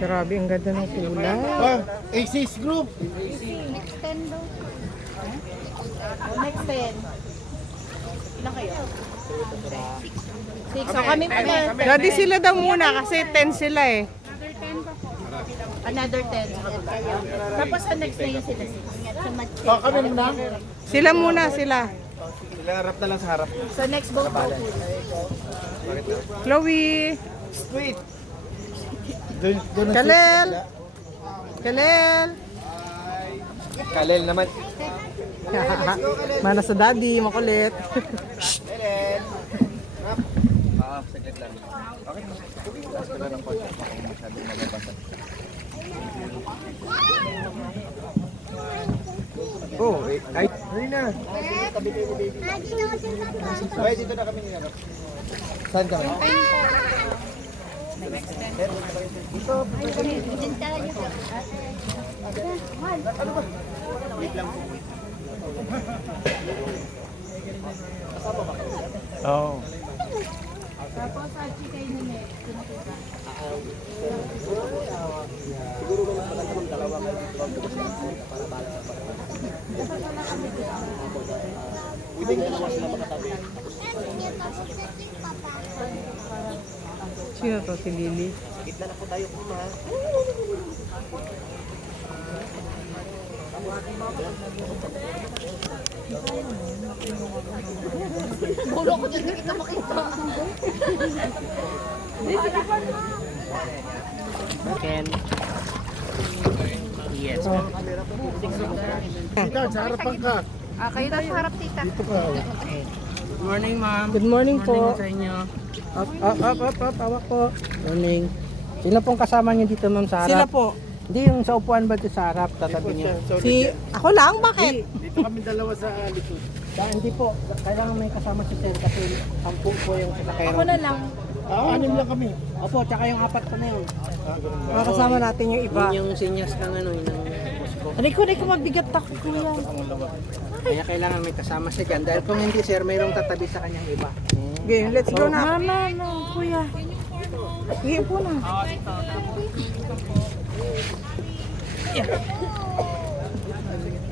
Grabe, ang ganda ng kulay. Aces Group. Next 10 daw. Next 10. Ilan kayo? 6. So kami pa na. Daddy sila daw muna kasi 10 sila eh. Another 10 sa kababa. Tapos sa next na yun sila 6. Kami muna. Sila muna sila. Sila harap na lang sa harap. So next boat po. Chloe. Sweet. Doon na Kalel. Kalel. Kalel naman. Mana sa daddy, makulit. Kalel. Saglit lang. Okay. Taas ko lang ng konti. Ako masyadong mababasa. Oh, ay. Ay na. Ay, dito na kami nilalap. Saan kami? Oh. Tapos sa chikay nila. Siguro kung magandang dalawa kayo para bala sa pwedeng dalawa sila makatabi. Sino to? Si Lily? Gitna na po tayo po ha. Bulo ko dyan, hindi ka makita. Ken. Yes. Tita, sa harapan ka. Kayo na sa harap, tita. Dito ka. Good morning, ma'am. Good morning po. Sa inyo. Up, hawak po. Morning. Sino pong kasama niyo dito, ma'am, sa harap? Sila po. Hindi, yung sa upuan ba dito sa harap, tatabi niyo? Si, ako lang, bakit? Dito kami dalawa sa likod. Hindi po, kailangan may kasama si Sir kasi 10 po yung sasakero. Ako na lang. Anim lang kami. Opo, tsaka yung 4 po na yun. Makasama natin yung iba. Yun yung sinyas ng ano, yung Costco. Hindi ko mabigat ako, kuya. Kaya kailangan may kasama siya dyan. Dahil kung hindi, sir, mayroong tatabi sa kanyang iba. Okay, let's go na. No, kuya. Sige po na.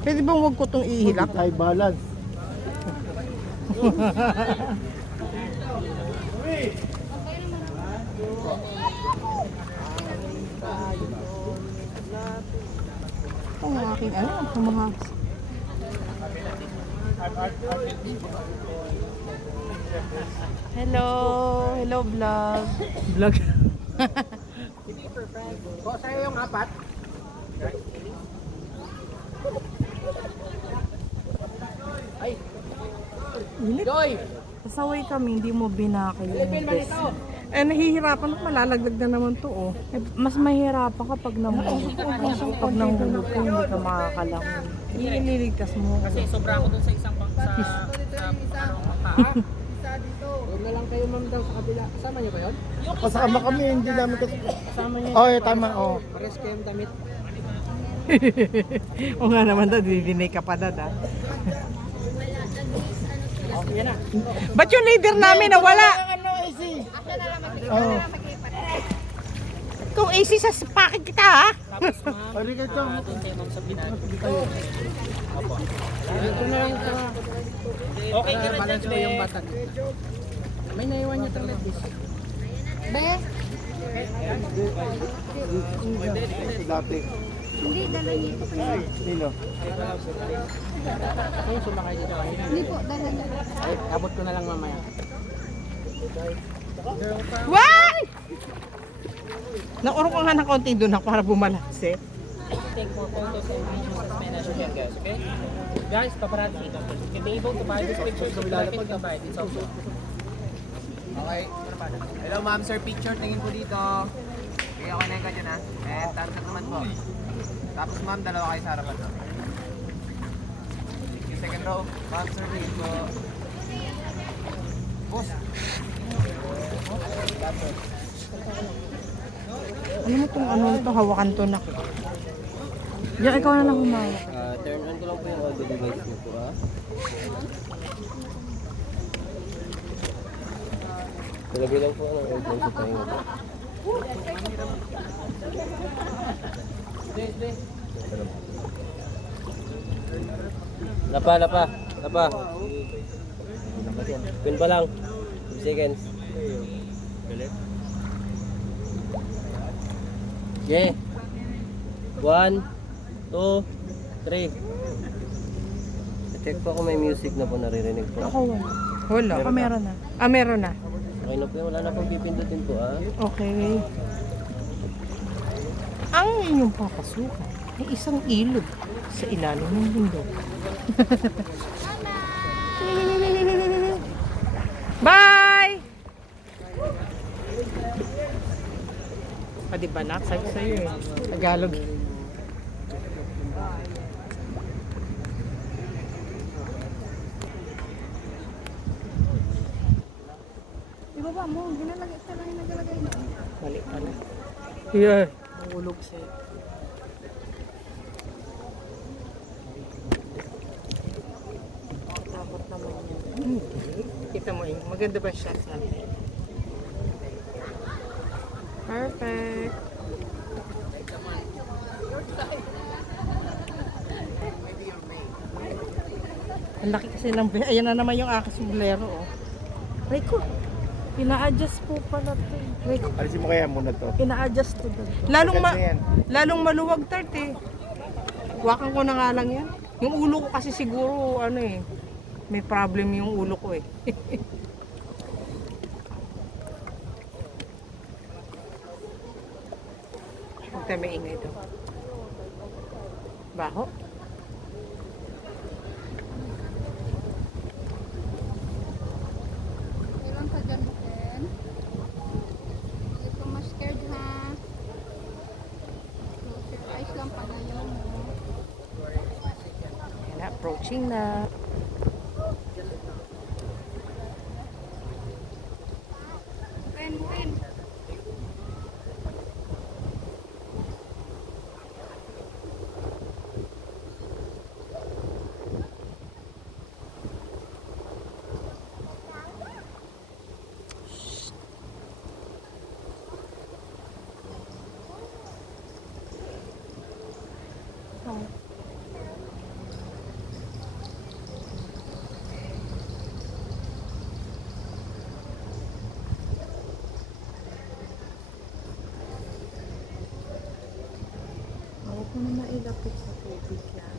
Pwede bang huwag ko itong ihilak? High balance. Ang aking ano, ang mga... Hello vlog. Vlog. Po, sa'yo yung 4. Ay! Joy! Pasaway kami, hindi mo binakil yung best. Nahihirapan ako, malalaglag na naman to, oh. Mas mahirapan kapag nahulog. Pag nahulog ka, hindi ka makakalangon. Ililigtas mo. Kasi sobra ako dun sa isang Huwag na lang kayo, ma'am, daw sa kabila. Kasama niyo ba yun? Kasama kami, hindi namin kasi. Kasama niyo. Oh, tama. Oh. Pares kayong damit. O nga naman daw, didinay ka pa dad, ah. Okay, yan na. Ba't yung leader namin nawala? Oh. Kung AC sa packet kita, ha? Tapos, ma'am, Arigato. doon kayo, ma'am, sa binali. Opo. Dito na lang ito. Okay, balance ko yung bata. May naiwan niyo talaga this. Be? Dati. Hindi, dala niyo ito. Nino? Ayun, sumakay dito kayo. Hindi po, dala niyo. Ay, abot ko na lang mamaya. Why? Naurong ko nga ng konti doon para bumalase. Take more photos and videos as many as you can, guys, okay? Guys, paparazzi dito. You'll be able to buy these pictures if you like it, you can buy it. It's also. Okay. Hello ma'am, sir, picture tingin po dito. Okay, okay na yung ganyan ha. And target naman po. Tapos ma'am, dalawa kayo sa harapan. Yung second row, ma'am, sir, tingin po. Boss. Ano mo itong ano ito, hawakan to na. Diyan, ikaw na lang humawak. Turn on ko lang po yung audio device niyo po ha. Talagay lang po ang airplane sa tayo. Lapa. Pin pa lang. 2 seconds. Yeah. 1, 2, 3. Check po kung may music na po naririnig po. Ako wala. Wala. Meron na. Meron na. Okay na po, wala na pong pipindutin po Okay. Ang inyong papasukan ay isang ilog sa ilalim ng bundok. Bye! Di ba nak? Sabi ko sa'yo eh. Tagalog. Ibaba mo. Ginalagay ka lang yung nagalagay na. Balik pala. Yeah. Nahulog sa'yo. Takot naman yun. Hindi. Kita mo yun. Maganda ba shot natin? Perfect. Ang laki kasi ng... Ayan na naman yung aking sublero. Oh. Rico, ina-adjust po pala ito. Rico, Alisin mo kaya muna to. ina-adjust to. Lalong maluwag tart eh. Wakan ko na nga lang yan. Yung ulo ko kasi siguro ano eh. May problem yung ulo ko eh. Huwag tayo maingay ito. Baho? Ilan ka dyan, Ken? Hindi ka ma-scared, ha? Close your eyes lang pag ayaw mo. Ayan na, approaching na. Ken, Ken. Huwag mo na mailapit sa tubig yan.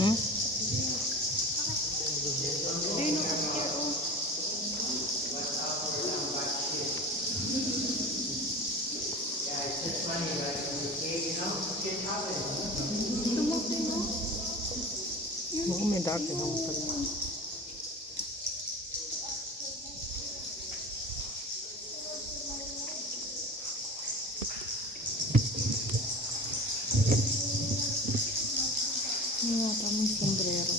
Mhm. Oo, may dati lang pala. Ano nga pa, may sombrero.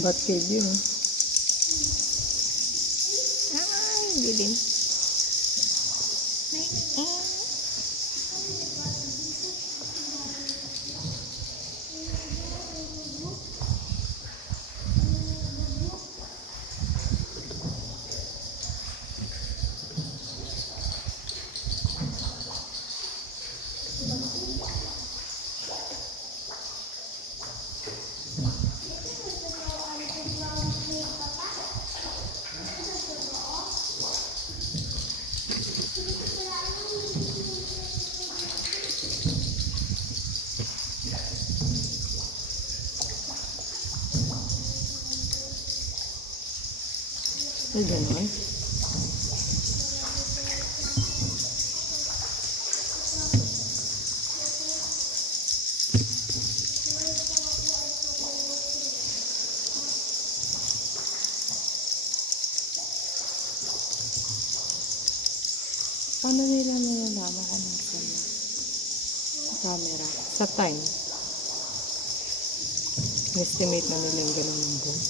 Bat cave yun, eh. Ay, dilim. Ay, gano'n. Paano nila nalalaman kung nasa camera? Sa time. Estimate na nila yung gano'n ng bull.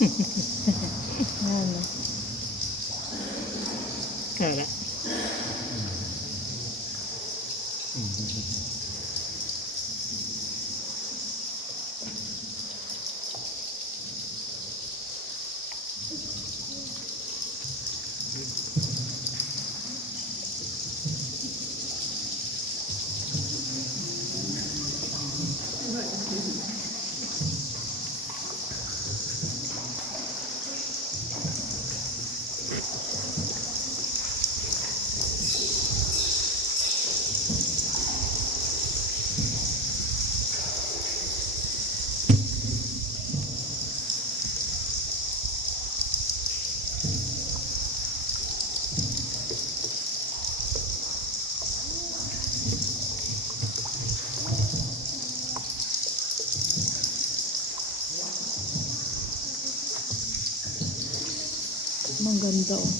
Ano? Kala. Maganda oh.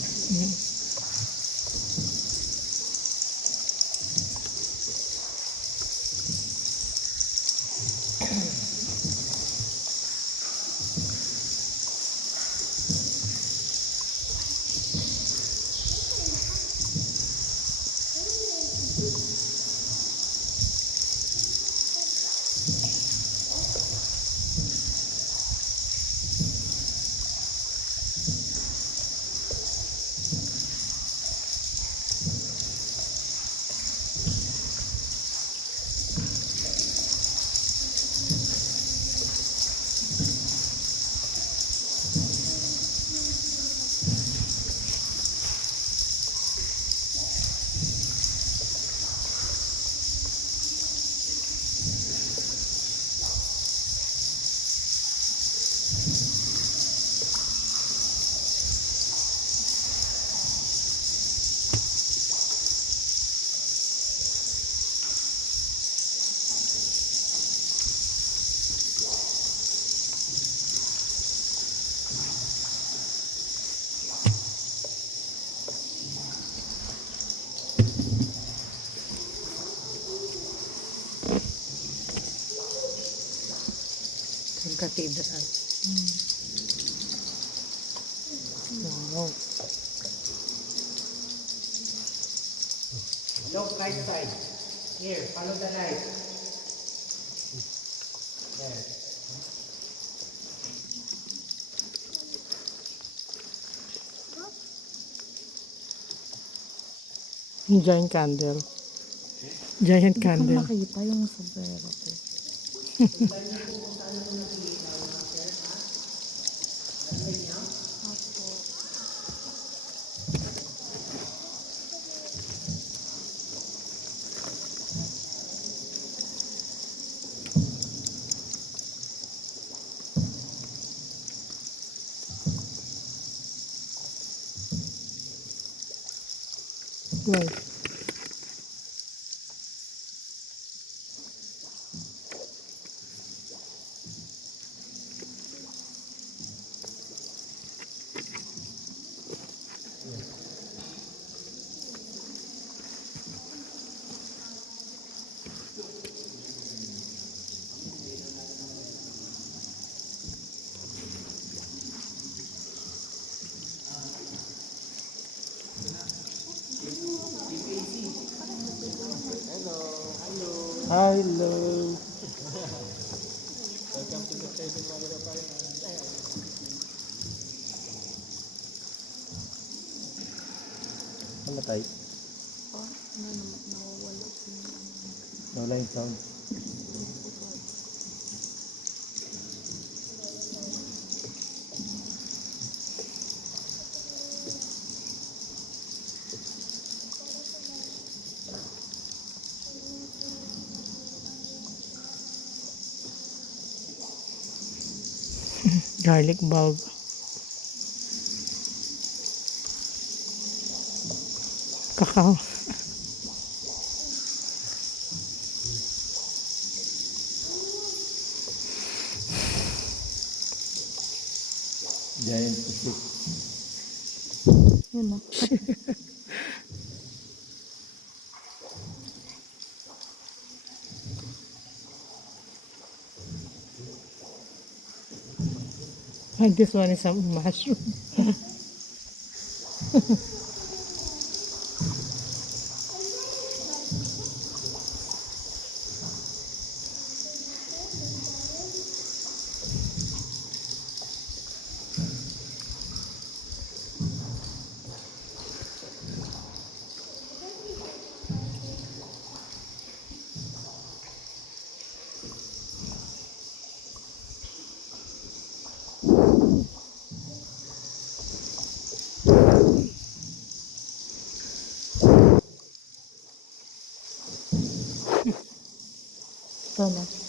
Ang cathedral. Wow. Look right side. Here, follow the light. There. Giant candle. Giant candle. Makita yung sombrero ko. Right. Hello. Namatay. Nawala yung sound. Garlic bulb. Kakao. Giant pusik. Yun o. And this one is a mushroom. Ito na.